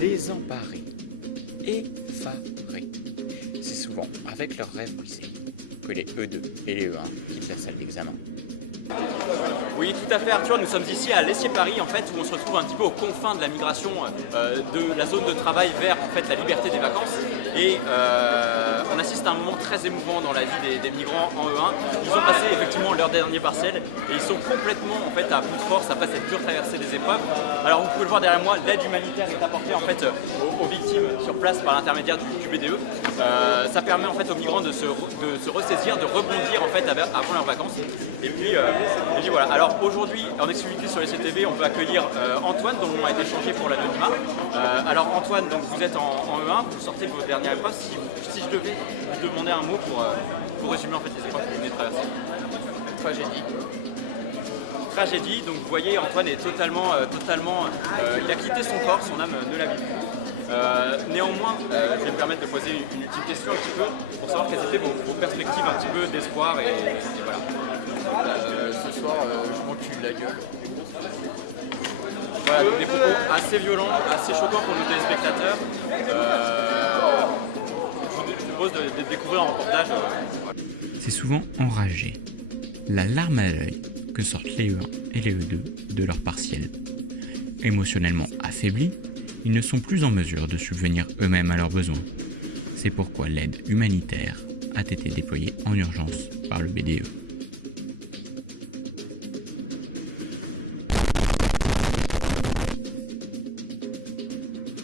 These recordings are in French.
Désemparés, effarés. C'est souvent avec leurs rêves brisés que les E2 et les E1 quittent la salle d'examen. Oui, tout à fait Arthur, nous sommes ici à l'Essier-Paris en fait, où on se retrouve un petit peu aux confins de la migration de la zone de travail vers en fait, la liberté des vacances. Et on assiste à un moment très émouvant dans la vie des migrants en E1. Ils ont passé effectivement leur dernier partiel et ils sont complètement en fait, à bout de force après cette dure traversée des épreuves. Alors vous pouvez le voir derrière moi, l'aide humanitaire est apportée en fait, aux victimes sur place par l'intermédiaire du BDE. Ça permet en fait, aux migrants de se ressaisir, de rebondir en fait, avant leurs vacances. Et puis voilà. Alors aujourd'hui, en exclusivité sur les CTV, on peut accueillir Antoine, dont on a été changé pour l'anonymat. Alors Antoine, donc vous êtes en E1, vous sortez de vos dernières épreuves. Si je devais vous demander un mot pour résumer en fait, les épreuves que vous venez de traverser. Tragédie. Tragédie, donc vous voyez, Antoine est totalement il a quitté son corps, son âme ne la vit plus. Néanmoins, je vais me permettre de poser une ultime question un petit peu pour savoir quelles étaient vos perspectives un petit peu d'espoir et voilà. Ce soir, je m'encule la gueule. Voilà, donc des propos assez violents, assez choquants pour nos téléspectateurs. Je vous propose de découvrir un reportage. C'est souvent enragé, la larme à l'œil, que sortent les E1 et les E2 de leur partiel. Émotionnellement affaiblis, ils ne sont plus en mesure de subvenir eux-mêmes à leurs besoins. C'est pourquoi l'aide humanitaire a été déployée en urgence par le BDE.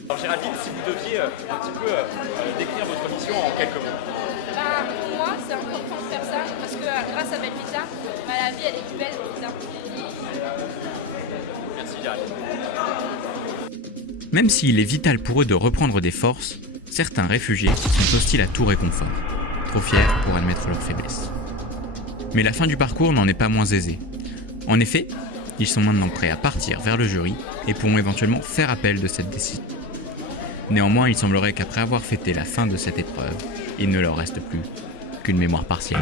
Alors Géraldine, si vous deviez un petit peu décrire votre mission en quelques mots. Pour moi, c'est important de faire ça parce que grâce à Belvita, la vie elle est plus belle. Merci Géraldine. Même s'il est vital pour eux de reprendre des forces, certains réfugiés sont hostiles à tout réconfort, trop fiers pour admettre leurs faiblesses. Mais la fin du parcours n'en est pas moins aisée. En effet, ils sont maintenant prêts à partir vers le jury et pourront éventuellement faire appel de cette décision. Néanmoins, il semblerait qu'après avoir fêté la fin de cette épreuve, il ne leur reste plus qu'une mémoire partielle.